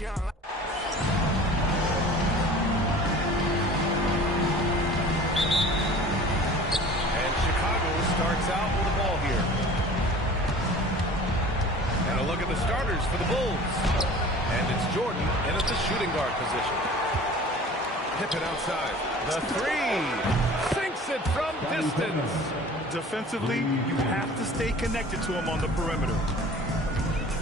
And Chicago starts out with the ball here. And a look at the starters for the Bulls. And it's Jordan in at the shooting guard position. Pippen outside. The three. Sinks it from distance. Defensively, you have to stay connected to him on the perimeter.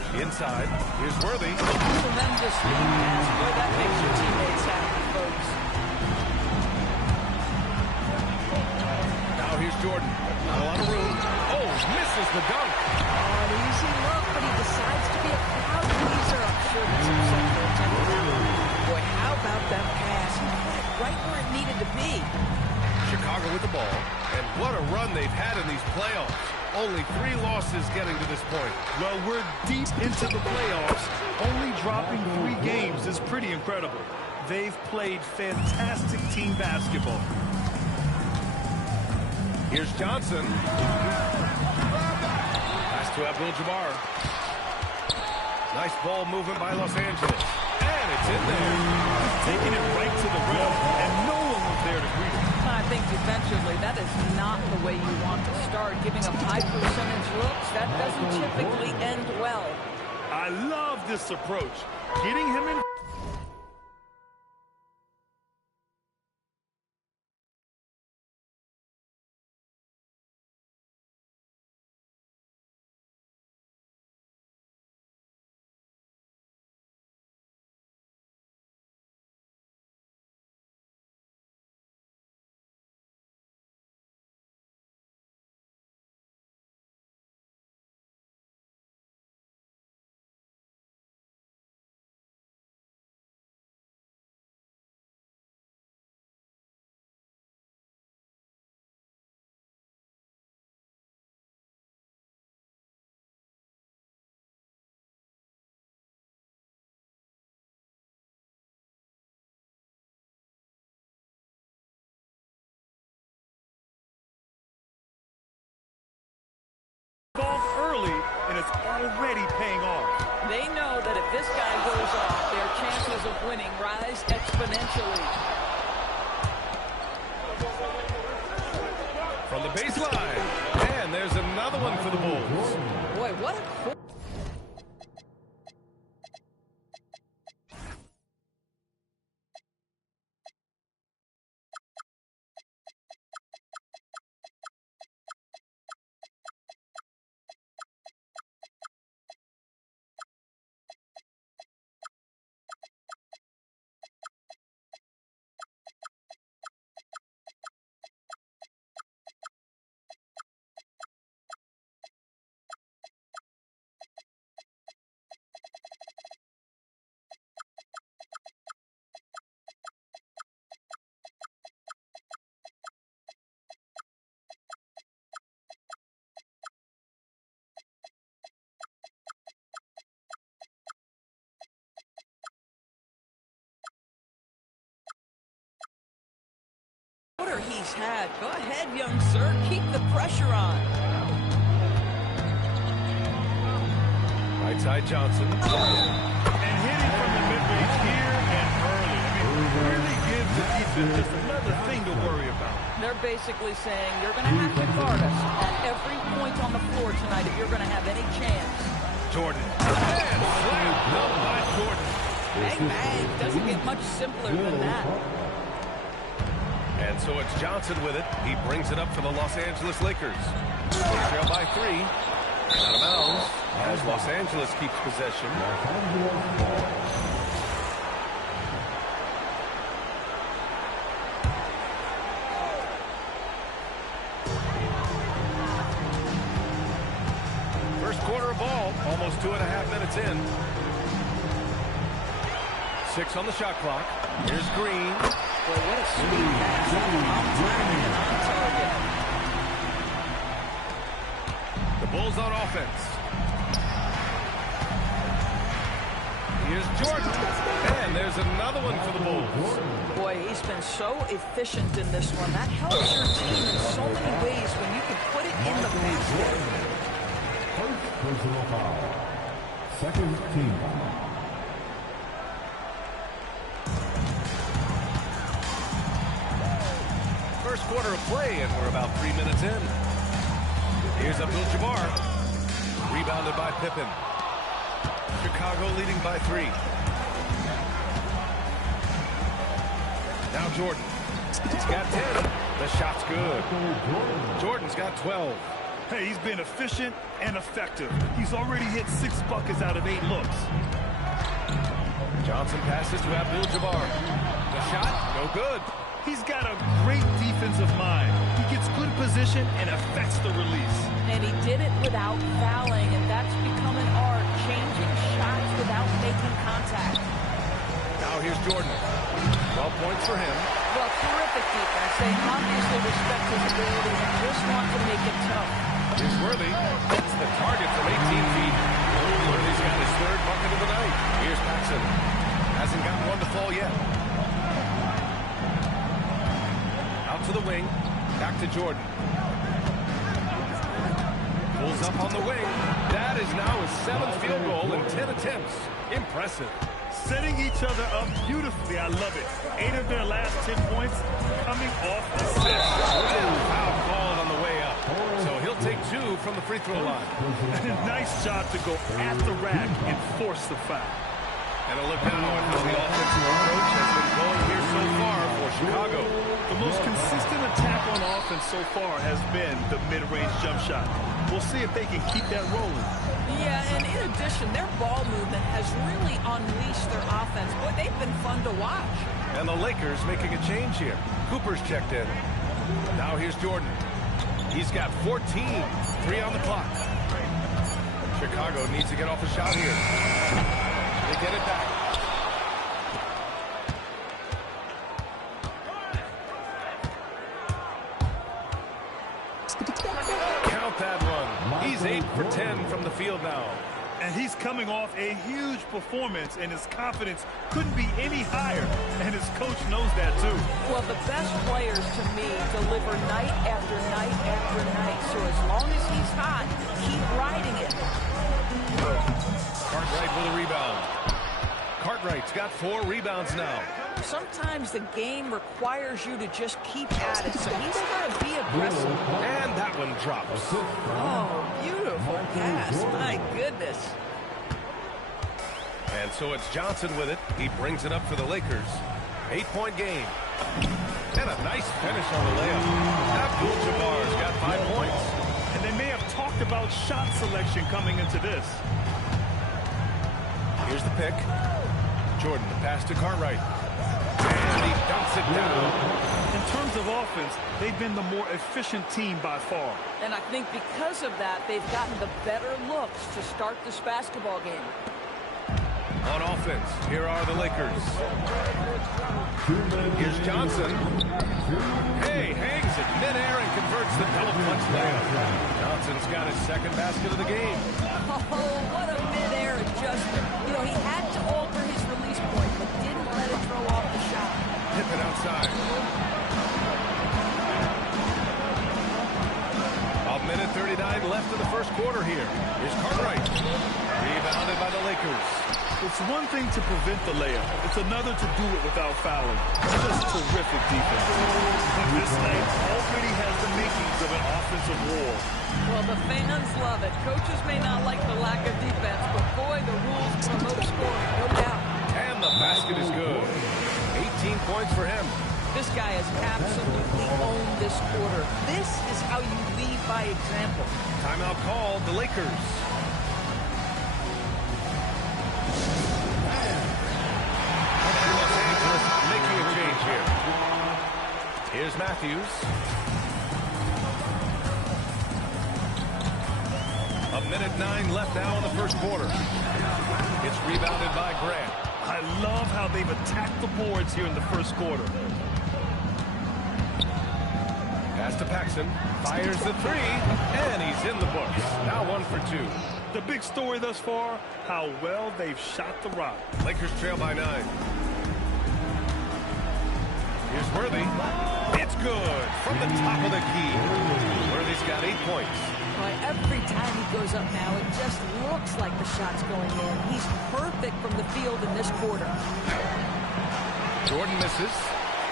Inside. Here's Worthy. Tremendous lead pass. Boy, that makes your teammates happy, folks. Now here's Jordan. Not a lot of room. Oh, misses the dunk. An easy look, but he decides to be a crowd pleaser. I'm sure that's himself for attention. Boy, how about that pass? He put it right where it needed to be. Chicago with the ball. And what a run they've had in these playoffs. Only 3 losses getting to this point. Well, we're deep into the playoffs. Only dropping 3 games is pretty incredible. They've played fantastic team basketball. Here's Johnson. Pass to Abdul-Jabbar. Nice ball movement by Los Angeles. And it's in there. He's taking it right to the rim, and no one was there to greet him. I think defensively, that is not the way you want to start. Giving up high percentage looks, that doesn't typically end well. I love this approach. Getting him in. Ball early, and it's already paying off. They know that if this guy goes off, their chances of winning rise exponentially. From the baseline. And there's another one for the Bulls. Boy, what a... he's had. Go ahead, young sir. Keep the pressure on. Right side Johnson. And hitting from the mid-range here and early. I mean, really gives the defense just another thing to worry about. They're basically saying you're going to have to guard us at every point on the floor tonight if you're going to have any chance. Jordan. And slammed up by Jordan. Bang, bang. Doesn't get much simpler than that. And so it's Johnson with it. He brings it up for the Los Angeles Lakers. They trail by 3. Out of bounds as Los Angeles keeps possession. First quarter of ball, almost 2.5 minutes in. 6 on the shot clock. Here's Green. Boy, what a sweet pass. On time and on target. The Bulls on offense. Here's Jordan. And there's another one for the Bulls. Boy, he's been so efficient in this one. That helps your team in so many ways when you can put it in the basket. First personal foul. Second team foul. first quarter of play, and we're about 3 minutes in. Here's Abdul-Jabbar. Rebounded by Pippen. Chicago leading by 3. Now Jordan. He's got 10. The shot's good. Jordan's got 12. Hey, he's been efficient and effective. He's already hit 6 buckets out of 8 looks. Johnson passes to Abdul-Jabbar. The shot, no good. He's got a great defensive mind. He gets good position and affects the release. And he did it without fouling, and that's become an art, changing shots without making contact. Now here's Jordan. 12 points for him. Well, terrific defense. They obviously respect his ability and just want to make it tough. Here's Worthy. Hits the target from 18 feet. Worthy's got his 3rd bucket of the night. Here's Paxson. Hasn't gotten one to fall yet. Out to the wing. Back to Jordan. Pulls up on the wing. That is now his 7th field goal in 10 attempts. Impressive. Setting each other up beautifully. I love it. 8 of their last 10 points coming off assists. Foul called on the way up. So he'll take 2 from the free throw line. Nice job to go at the rack and force the foul. And a look now at how the offensive approach has been going here so far for Chicago. The most consistent attack on offense so far has been the mid-range jump shot. We'll see if they can keep that rolling. Yeah, and in addition, their ball movement has really unleashed their offense. Boy, they've been fun to watch. And the Lakers making a change here. Cooper's checked in. Now here's Jordan. He's got 14. 3 on the clock. Chicago needs to get off a shot here. They get it back. Count that one. He's 8 for 10 from the field now. And he's coming off a huge performance, and his confidence couldn't be any higher. And his coach knows that, too. Well, the best players, to me, deliver night after night after night. So as long as he's hot, keep riding it. Cartwright with a rebound. Cartwright's got 4 rebounds now. Sometimes the game requires you to just keep at it, so he's got to be aggressive. And that one drops. Oh, beautiful pass. My goodness. And so it's Johnson with it. He brings it up for the Lakers. 8-point game. And a nice finish on the layup. Abdul-Jabbar's got 5 points. And they may have talked about shot selection coming into this. Here's the pick. Jordan, the pass to Cartwright. And he dumps it down. In terms of offense, they've been the more efficient team by far. And I think because of that, they've gotten the better looks to start this basketball game. On offense, here are the Lakers. Here's Johnson. Hey, hangs it midair and converts the double clutch layup. Johnson's got his 2nd basket of the game. Oh, what a midair adjustment. You know, he had to alter his release point, but didn't let it throw off the shot. Pippen outside. A minute 39 left in the first quarter here. Here's Cartwright. Rebounded by the Lakers. It's one thing to prevent the layup. It's another to do it without fouling. Just terrific defense. This night already has the makings of an offensive war. Well, the fans love it. Coaches may not like the lack of defense, but boy, the rules promote scoring, no doubt. And the basket is good. 18 points for him. This guy has absolutely owned this quarter. This is how you lead by example. Timeout called, the Lakers. Los Angeles making a change here. Here's Matthews. A minute 9 left now in the first quarter. It's rebounded by Grant. I love how they've attacked the boards here in the first quarter. Pass to Paxson. Fires the 3. And he's in the books. Now 1 for 2. The big story thus far, how well they've shot the rock. Lakers trail by 9. Here's Worthy. It's good from the top of the key. Worthy's got 8 points. Boy, every time he goes up now, it just looks like the shot's going in. He's perfect from the field in this quarter. Jordan misses.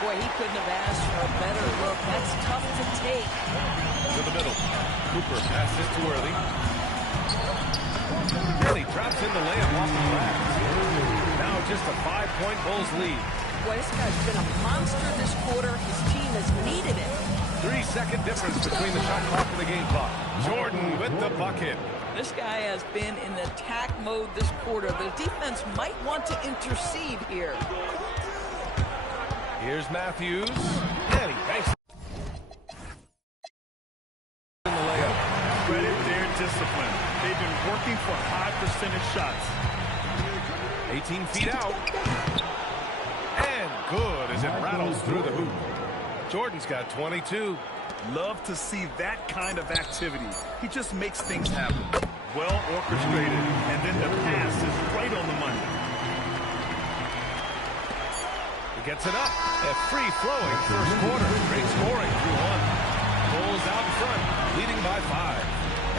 Boy, he couldn't have asked for a better look. That's tough to take. To the middle. Cooper passes to Worthy. And he drops in the layup off the glass. Now just a 5-point Bulls lead. Boy, this guy's been a monster this quarter. His team has needed it. 3-second difference between the shot clock and the game clock. Jordan with the bucket. This guy has been in attack mode this quarter. The defense might want to intercede here. Here's Matthews. And he banks it in the layup. Credit their discipline. They've been working for high percentage shots. 18 feet out. And good as it rattles through the hoop. Jordan's got 22. Love to see that kind of activity. He just makes things happen. Well orchestrated, and then the pass is right on the money. He gets it up. A free-flowing first quarter. Great scoring through one. Bulls out in front, leading by 5.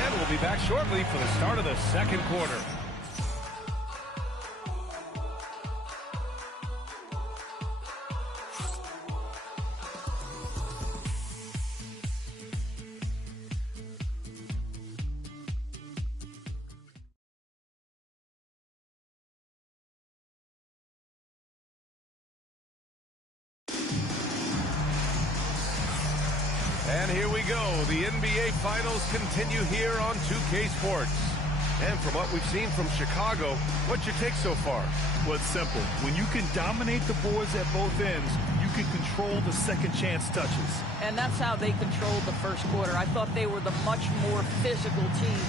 And we'll be back shortly for the start of the second quarter. And here we go. The NBA Finals continue here on 2K Sports. And from what we've seen from Chicago, what's your take so far? Well, it's simple. When you can dominate the boards at both ends, you can control the second chance touches. And that's how they controlled the first quarter. I thought they were the much more physical team.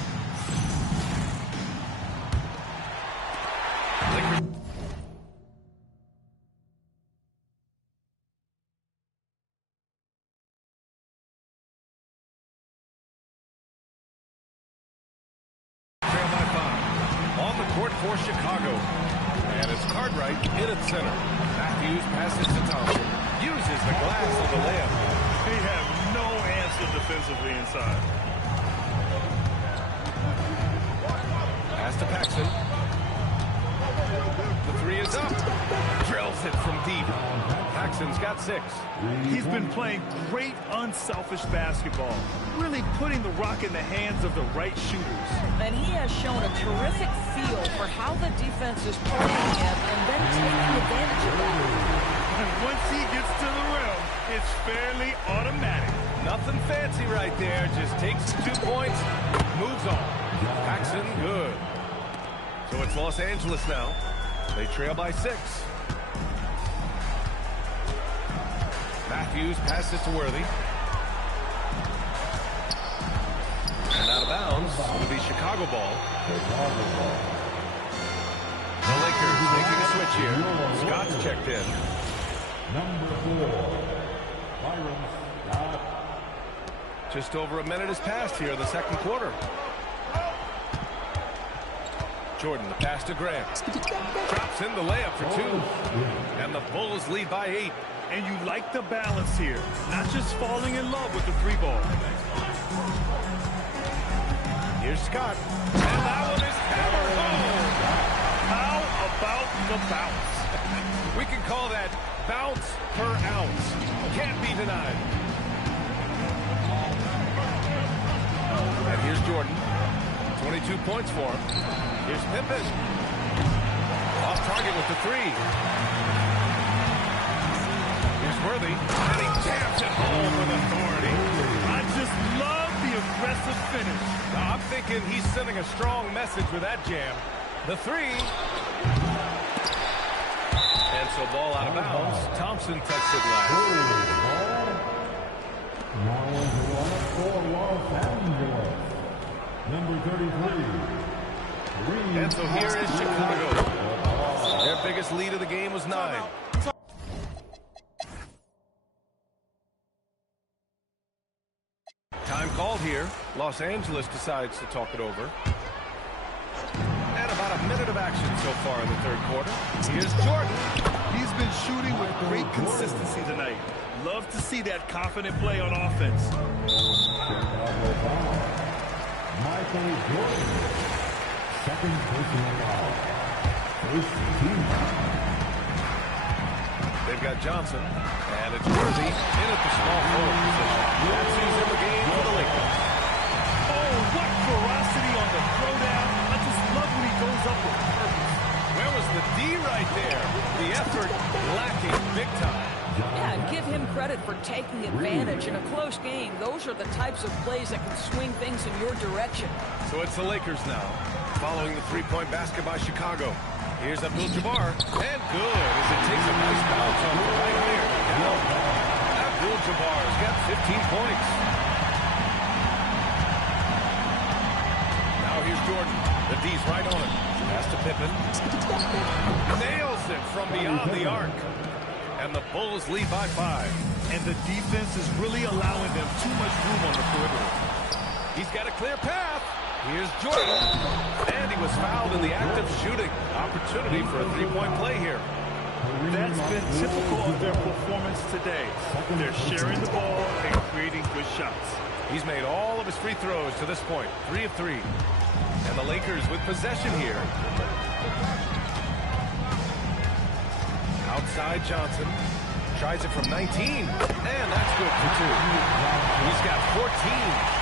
For Chicago. And it's Cartwright in at center. Matthews passes to Thompson. Uses the glass of the layup. They have no answer defensively inside. Pass to Paxson. The three is up. Drills it from deep. Paxson's got 6. He's been playing great unselfish basketball. Really putting the rock in the hands of the right shooters. And he has shown a terrific feel for how the defense is playing him and then taking advantage of that. And once he gets to the rim, it's fairly automatic. Nothing fancy right there. Just takes 2 points, moves on. Paxson, good. So it's Los Angeles now. They trail by 6. Matthews passes to Worthy. And out of bounds. It'll be Chicago ball. The Lakers making a switch here. Scott's checked in. Number 4, Byron Scott. Just over a minute has passed here in the second quarter. Jordan, the pass to Grant. Drops in the layup for 2. And the Bulls lead by 8. And you like the balance here. Not just falling in love with the 3-ball. Here's Scott. And that one is hammered home. How about the bounce? We can call that bounce per ounce. Can't be denied. And here's Jordan. 22 points for him. Here's Pippen. Off target with the 3. Here's Worthy. And he jams it home with authority. I just love the aggressive finish. Now, I'm thinking he's sending a strong message with that jam. The 3. And so ball out of bounds. Thompson touched it last. For Los Angeles, number 33. And so here is Chicago. Their biggest lead of the game was 9. Time called here. Los Angeles decides to talk it over. And about a minute of action so far in the third quarter. Here's Jordan. He's been shooting with great consistency tonight. Love to see that confident play on offense. Michael Jordan. Second personal foul. First team foul. They they've got Johnson. And it's Worthy in at the small forward position. That sees him a game for the Lakers. Oh, what ferocity on the throwdown. I just love when he goes up with purpose. Where was the D right there? The effort lacking big time. Yeah, and give him credit for taking advantage in a close game. Those are the types of plays that can swing things in your direction. So it's the Lakers now, following the three-point basket by Chicago. Here's Abdul-Jabbar, and good as it takes a nice bounce on the right iron. Down. Abdul-Jabbar's got 15 points. Now here's Jordan. The D's right on it. Pass to Pippen. Nails it from beyond the arc. And the Bulls lead by 5. And the defense is really allowing them too much room on the perimeter. He's got a clear path. Here's Jordan. And he was fouled in the act of shooting. Opportunity for a three-point play here. That's been typical of their performance today. They're sharing the ball and creating good shots. He's made all of his free throws to this point. 3 of 3. And the Lakers with possession here. Outside Johnson. Tries it from 19. And that's good for 2. He's got 14.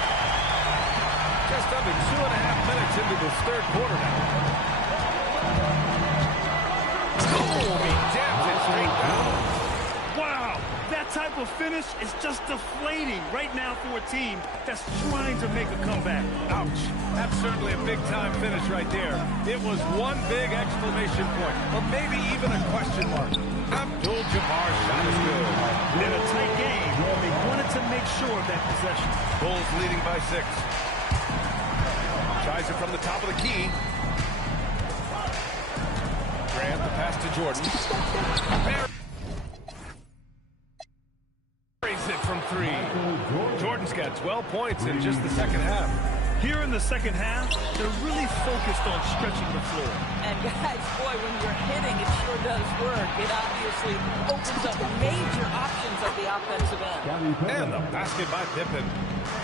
Just under 2.5 minutes into this third quarter now. Oh, he jams it straight down. Wow, that type of finish is just deflating right now for a team that's trying to make a comeback. Ouch. That's certainly a big-time finish right there. It was one big exclamation point, or maybe even a question mark. Abdul-Jabbar's shot is good. In a tight game, they wanted to make sure of that possession. Bulls leading by 6. Tries it from the top of the key. Grant, the pass to Jordan. Buries it from 3. Jordan's got 12 points in just the second half. Here in the second half, they're really focused on stretching the floor. And guys, boy, when you're hitting, it sure does work. It obviously opens up major options at the offensive end. And the basket by Pippen.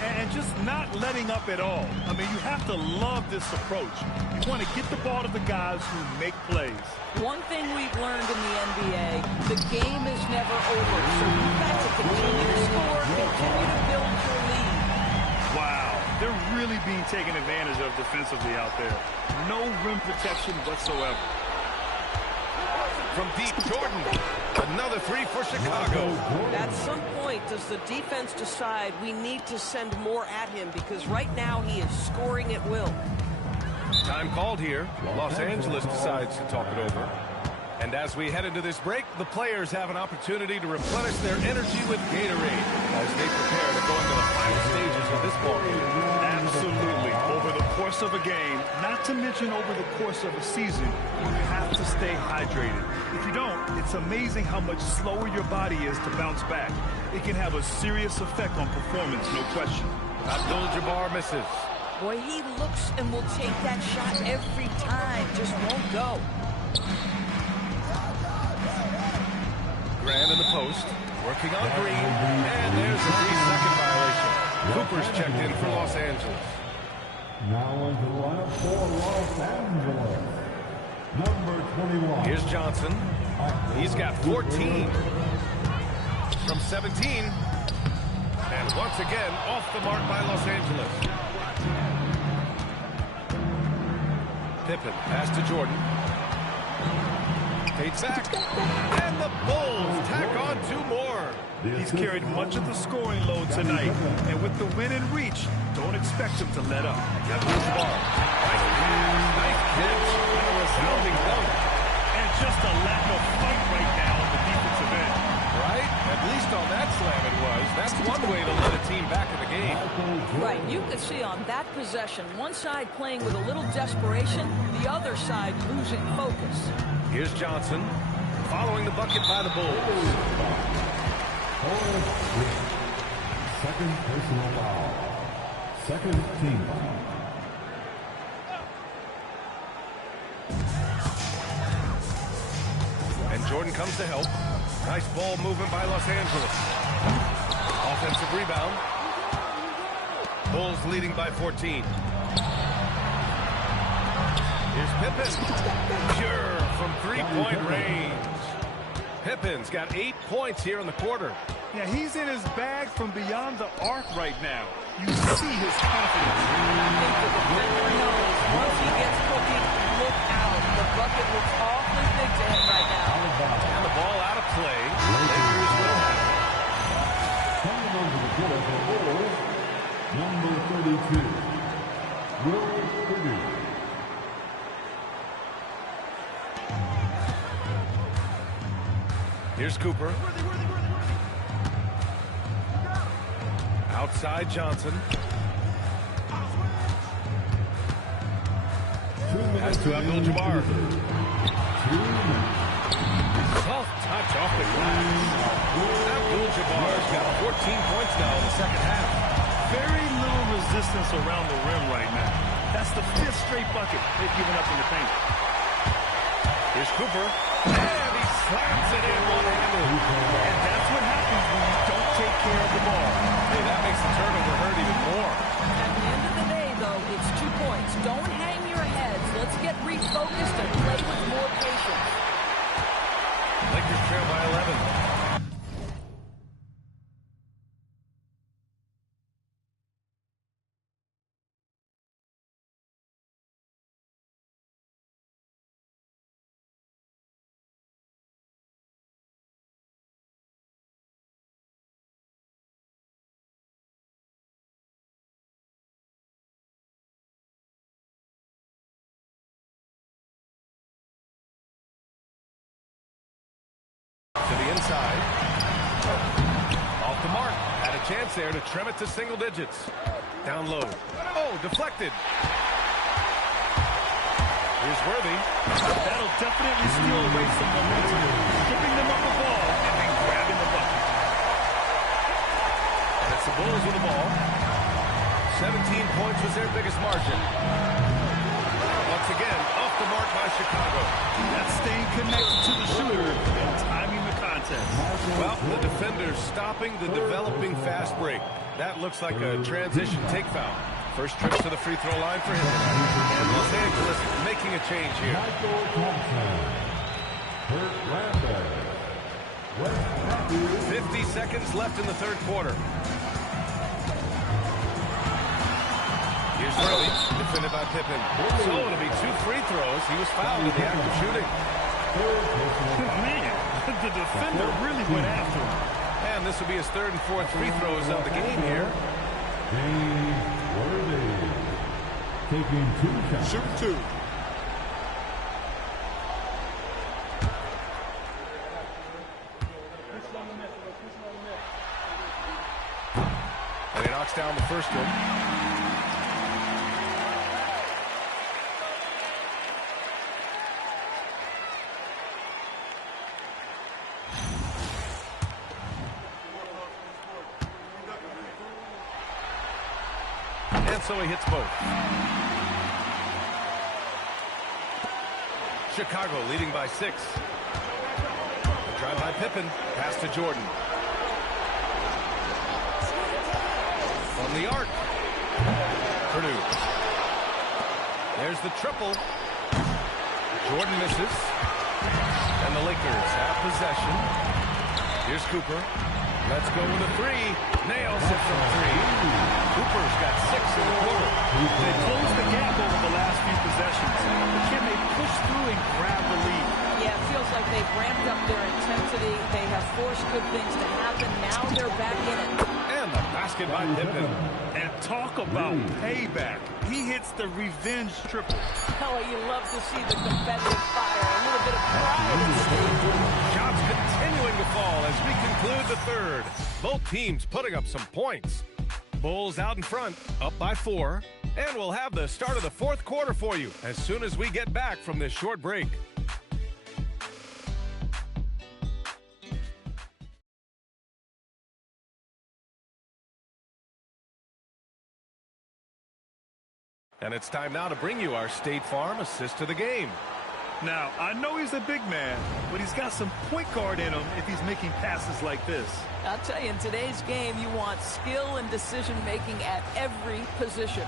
And just not letting up at all. I mean, you have to love this approach. You want to get the ball to the guys who make plays. One thing we've learned in the NBA, the game is never over. So you've got to continue to score, continue to build your lead. Wow, they're really being taken advantage of defensively out there. No rim protection whatsoever. From deep, Jordan. Another 3 for Chicago. At some point, does the defense decide we need to send more at him? Because right now he is scoring at will. Time called here. Los Angeles decides to talk it over. And as we head into this break, the players have an opportunity to replenish their energy with Gatorade as they prepare to go into the final stages of this ball game. Absolutely. Over the course of a game, not to mention over the course of a season, you have to stay hydrated. If you don't, it's amazing how much slower your body is to bounce back. It can have a serious effect on performance, no question. Abdul-Jabbar misses. Boy, he looks and will take that shot every time. Just won't go. Grant in the post, working on Green, and there's a 3-second violation. Cooper's checked in for Los Angeles. Now into the lineup for Los Angeles. Number 21. Here's Johnson. He's got 14 from 17. And once again, off the mark by Los Angeles. Pippen, pass to Jordan. Fades back. And the Bulls tack on 2 more. He's carried much of the scoring load tonight. And with the win in reach, don't expect him to let up. Abdul-Jabbar. Nice catch. And a resounding dunk. And just a lack of fight right now on the defensive end. Right? At least on that slam it was. That's one way to let a team back in the game. Right, you could see on that possession, one side playing with a little desperation, the other side losing focus. Here's Johnson, following the bucket by the Bulls. Second personal foul. Second team foul. And Jordan comes to help. Nice ball movement by Los Angeles. Offensive rebound. Bulls leading by 14. Here's Pippen. Pure from 3-point range. Pippen's got 8 points here in the quarter. Yeah, he's in his bag from beyond the arc right now. You see his confidence. I think the defender knows once he gets cooking, look out. The bucket looks awfully big to him right now. And the ball out of play. Lakers will have it. Coming over the court for Bulls, number 32, Will Purdue. Here's Cooper. Outside Johnson. Has to Abdul-Jabbar. Soft touch off the glass. Abdul-Jabbar's got 14 points now in the second half. Very little resistance around the rim right now. That's the 5th straight bucket they've given up in the paint. Here's Cooper. And he slams it in one-handed. And that's what happens when you don't take care of the ball. Hey, that makes the turnover hurt even more. At the end of the day, though, it's 2 points. Don't hang your heads. Let's get refocused and play with more patience. Lakers trail by 11. To the inside. Off the mark. Had a chance there to trim it to single digits. Down low. Oh, deflected. Here's Worthy. That'll definitely steal away some momentum. Stripping them up the ball and then grabbing the bucket. And it's the Bulls with the ball. 17 points was their biggest margin. Once again, off the mark by Chicago. That's staying connected to the shooter and timing the contest. Well, the defender's stopping the developing fast break. That looks like a transition take foul. First trip to the free throw line for him. And Los Angeles making a change here. Michael Thompson, Kurt Rambis, Wes Matthews, 50 seconds left in the third quarter. Here's Worthy, defended by Pippen. So it'll be 2 free throws. He was fouled in the act of shooting. Man, the defender really went after him. And this will be his 3rd and 4th free throws of the game here. James Worthy, taking 2 shots. Shoot 2. And he knocks down the first one. And so he hits both. Chicago leading by 6. Drive by Pippen. Pass to Jordan. From the arc. Purdue. There's the triple. Jordan misses. And the Lakers have possession. Here's Cooper. Let's go with a 3. Nails it from 3. Cooper's got 6 in the quarter. They closed the gap over the last few possessions. But can they push through and grab the lead? Yeah, it feels like they've ramped up their intensity. They have forced good things to happen. Now they're back in it. And the basket by Pippen. And talk about payback. He hits the revenge triple. Oh, you love to see the competitive fire. A little bit of pride in Steve. Shots continuing to fall as we conclude the third. Both teams putting up some points. Bulls out in front, up by 4. And we'll have the start of the 4th quarter for you as soon as we get back from this short break. And it's time now to bring you our State Farm assist to the game. Now, I know he's a big man, but he's got some point guard in him if he's making passes like this. I'll tell you, in today's game, you want skill and decision-making at every position.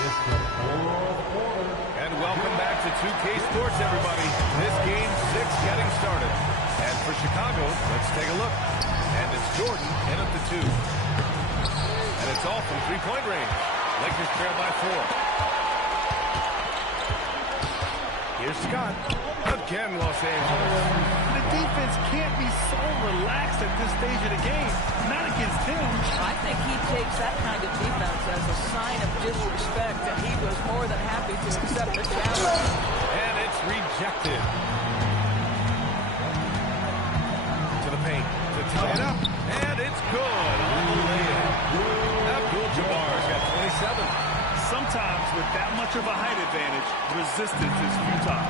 It's the 4th quarter. And welcome back to 2K Sports, everybody. This game started. And for Chicago, let's take a look. And it's Jordan in at the 2. And it's all from three-point range. Lakers trail by 4. Here's Scott. Again, Los Angeles. The defense can't be so relaxed at this stage of the game. Not against him. I think he takes that kind of defense as a sign of disrespect, and he was more than happy to accept the challenge. And it's rejected. To the paint to tie it up. And it's good on the layup. Abdul-Jabbar's got 27. Sometimes with that much of a height advantage, resistance is futile.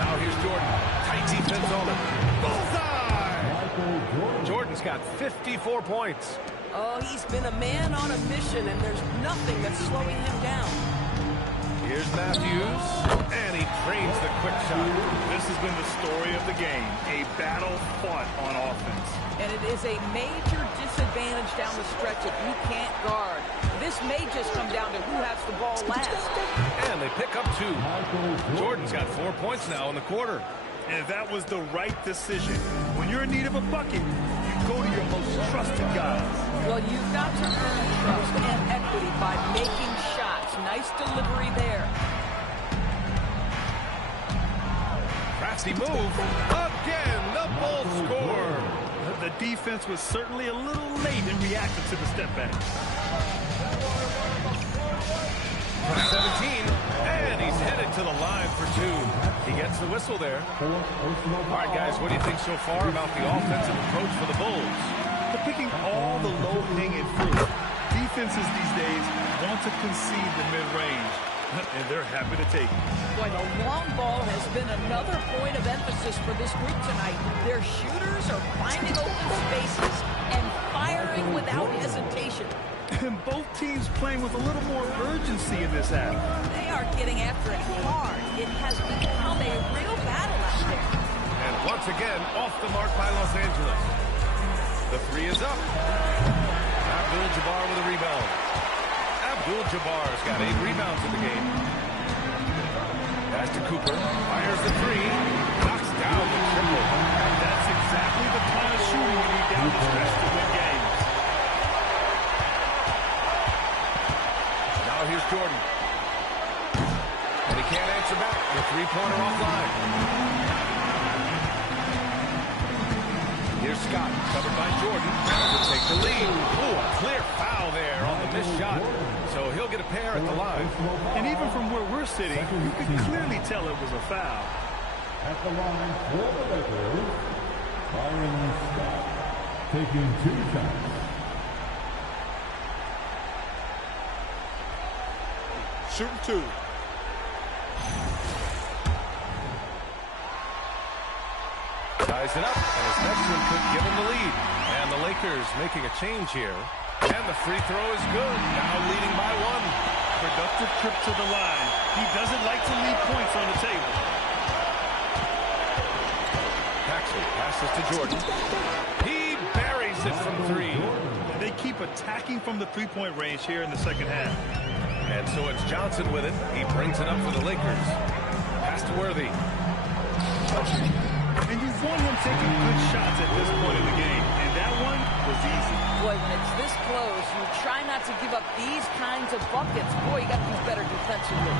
Now here's Jordan. Tight defense on him. Bullseye! Jordan's got 54 points. Oh, he's been a man on a mission, and there's nothing that's slowing him down. Here's Matthews, and he trains the quick shot. This has been the story of the game, a battle fought on offense. And it is a major disadvantage down the stretch if you can't guard. This may just come down to who has the ball last. And they pick up 2. Jordan's got 4 points now in the quarter. And that was the right decision. When you're in need of a bucket, you go to your most trusted guys. Well, you've got to earn trust and equity by making shots. Nice delivery there. Crafty move. Again, the Bulls score. The defense was certainly a little late in reacting to the step back. 17, and he's headed to the line for 2. He gets the whistle there. All right, guys, what do you think so far about the offensive approach for the Bulls? They're picking all the low-hanging fruit. Defenses these days want to concede the mid-range, and they're happy to take it. Boy, the long ball has been another point of emphasis for this group tonight. Their shooters are finding open spaces and firing without hesitation. And both teams playing with a little more urgency in this half. They are getting after it hard. It has become a real battle out there. And once again, off the mark by Los Angeles. The 3 is up. Abdul-Jabbar with a rebound. Abdul-Jabbar's got 8 rebounds in the game. Pass to Cooper. Fires the 3. Knocks down the triple. And that's exactly the kind of shooting you need down the stretch to win games. Now here's Jordan. And he can't answer back. The three-pointer offline. Here's Scott, covered by Jordan. To take the lead. Ooh, a clear foul there on the missed shot. So he'll get a pair at the line. And even from where we're sitting, you can clearly tell it was a foul. At the line for the Lakers, Byron Scott taking 2 shots. Shooting 2. Ties it up, and his next one could give him the lead. And the Lakers making a change here. And the free throw is good. Now leading by 1. Productive trip to the line. He doesn't like to leave points on the table. Paxson passes to Jordan. He buries it from 3. They keep attacking from the three-point range here in the second half. And so it's Johnson with it. He brings it up for the Lakers. Pass to Worthy. And you've won him taking good shots at this point in the game. And that one was easy. Boy, when it's this close, you try not to give up these kinds of buckets. Boy, you got to do better defensively.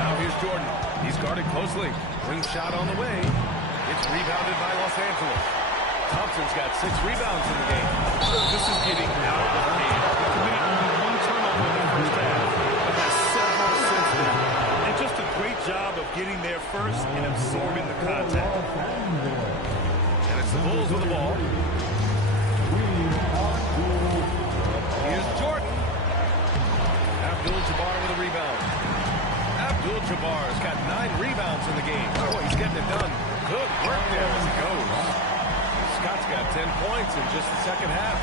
Now here's Jordan. He's guarded closely. Ring shot on the way. It's rebounded by Los Angeles. Thompson's got 6 rebounds in the game. This is getting out of hand. They committed only 1 turnover in the first half, but has several since then. And just a great job of getting there first and absorbing the contact. And it's the Bulls with the ball. Here's Jordan. Abdul-Jabbar with a rebound. Abdul-Jabbar's got 9 rebounds in the game. Oh, he's getting it done. Good work there as he goes. Scott's got 10 points in just the second half.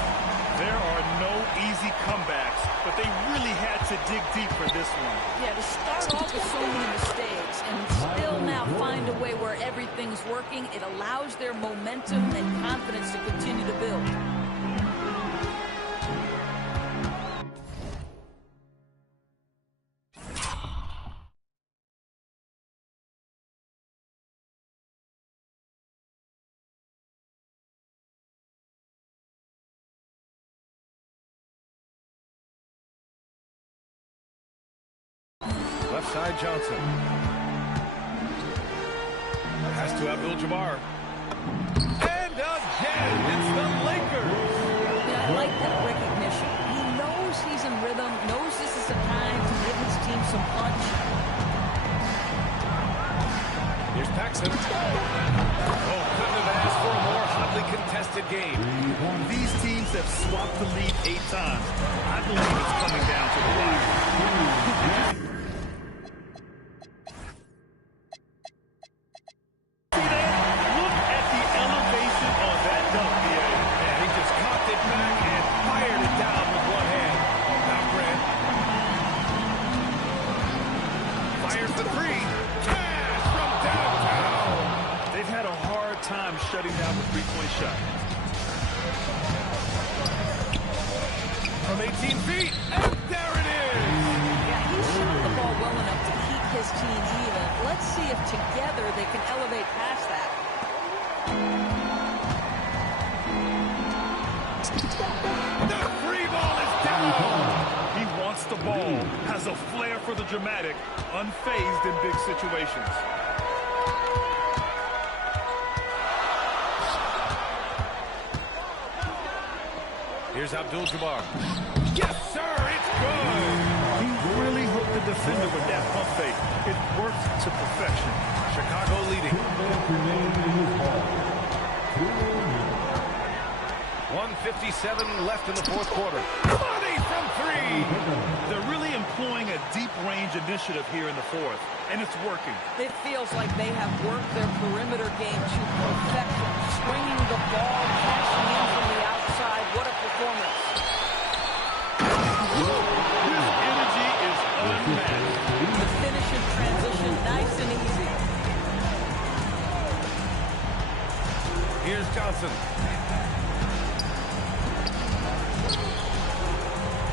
There are no easy comebacks, but they really had to dig deep for this one. Yeah, to start off with so many mistakes and still now find a way where everything's working, it allows their momentum and confidence to continue to build. left side, Johnson. Pass to Abdul-Jabbar. And again, it's the Lakers. Yeah, I like that recognition. He knows he's in rhythm, knows this is a time to give his team some punch. Here's Paxson. Oh, couldn't have asked for a more hotly contested game. These teams have swapped the lead 8 times. I believe it's coming down to the wire. Look at the elevation on that dunk, BA. And he just cocked it back and fired it down with one hand. Now Grant. Fires the three. Cash from downtown. They've had a hard time shutting down the three-point shot. From 18 feet. And there it is. Yeah, he shot the ball well enough to keep his team even. Let's see if together they can elevate past that. The free ball is down. He wants the ball, has a flair for the dramatic, unfazed in big situations. Here's Abdul-Jabbar. Yes, sir, it's good. He really hooked the defender with that pump fake. It worked to perfection. Chicago leading. 1:57 left in the fourth quarter. Money from three. They're really employing a deep range initiative here in the fourth, and it's working. It feels like they have worked their perimeter game to perfection. Swinging the ball, cashing in from the outside. What a performance. His energy is unmatched. The finish in transition, nice and easy. Here's Johnson.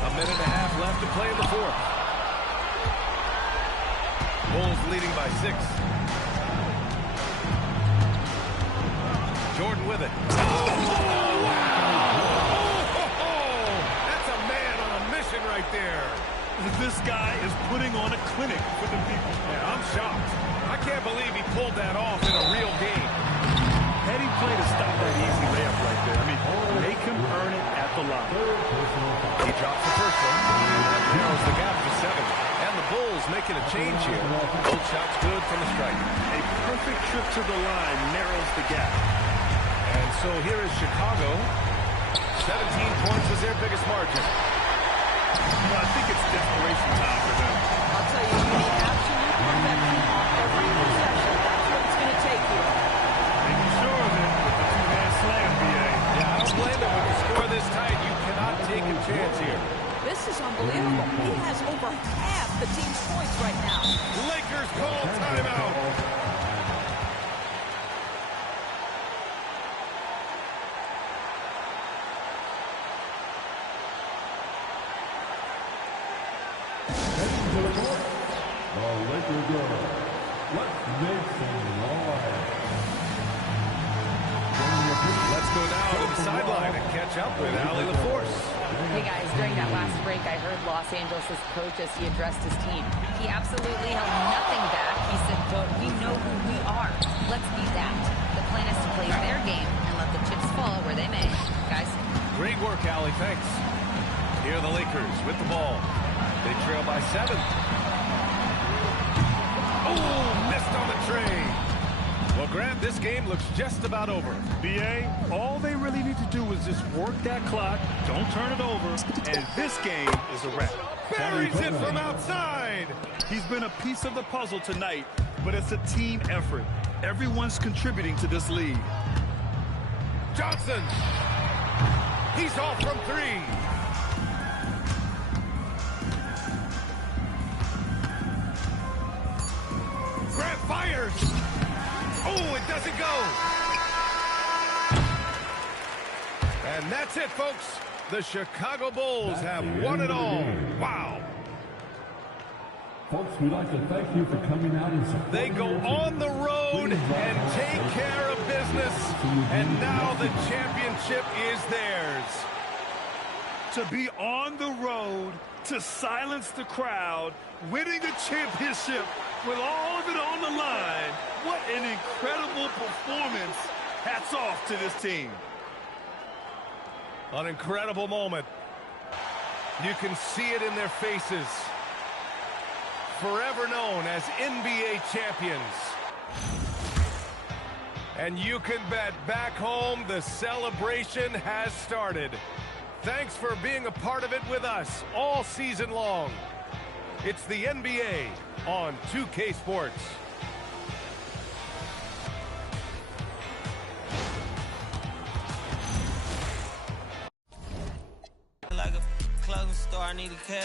A minute and a half left to play in the fourth. Bulls leading by 6. Jordan with it. Oh, wow! Oh, that's a man on a mission right there. This guy is putting on a clinic for the people. Yeah, I'm shocked. I can't believe he pulled that off in a real game. Had he played to stop that easy layup right there, I mean, make him earn it at the line. He drops the first one. That narrows the gap to 7. And the Bulls making a change here. Both shots good from the strike. A perfect trip to the line narrows the gap. And so here is Chicago. 17 points was their biggest margin. You know, I think it's desperation time for them. I'll tell you, you need absolute perfection on every possession. That's what it's going to take here. Making sure of it with the two-man slam, BA. Yeah, I don't blame him. When you score this tight, you cannot take a chance here. This is unbelievable. He has over half the team's points right now. Lakers call timeout. The Lakers girl. Let's make some noise. Let's go now to the sideline and catch up with Allie LaForce. Hey guys, during that last break, I heard Los Angeles' coach as he addressed his team. He absolutely held nothing back. He said, quote, "We know who we are. Let's be that." The plan is to play their game and let the chips fall where they may. Guys? Great work, Allie. Thanks. Here are the Lakers with the ball. They trail by 7. Oh, missed on the tray. Well, Grant, this game looks just about over. BA, all they really need to do is just work that clock, don't turn it over, and this game is a wrap. Buries it from outside. He's been a piece of the puzzle tonight, but it's a team effort. Everyone's contributing to this lead. Johnson. He's off from 3. Grant fires. Oh, it doesn't go. And that's it, folks. The Chicago Bulls have won it all. Wow. Folks, we'd like to thank you for coming out and supporting. They go on the road and take care of business. And now the championship is theirs. To be on the road, to silence the crowd, winning the championship with all of it on the line. What an incredible performance. Hats off to this team. An incredible moment. You can see it in their faces. Forever known as NBA champions. And you can bet back home the celebration has started. Thanks for being a part of it with us all season long. It's the NBA on 2K Sports. Like a clothing store, I need a cash.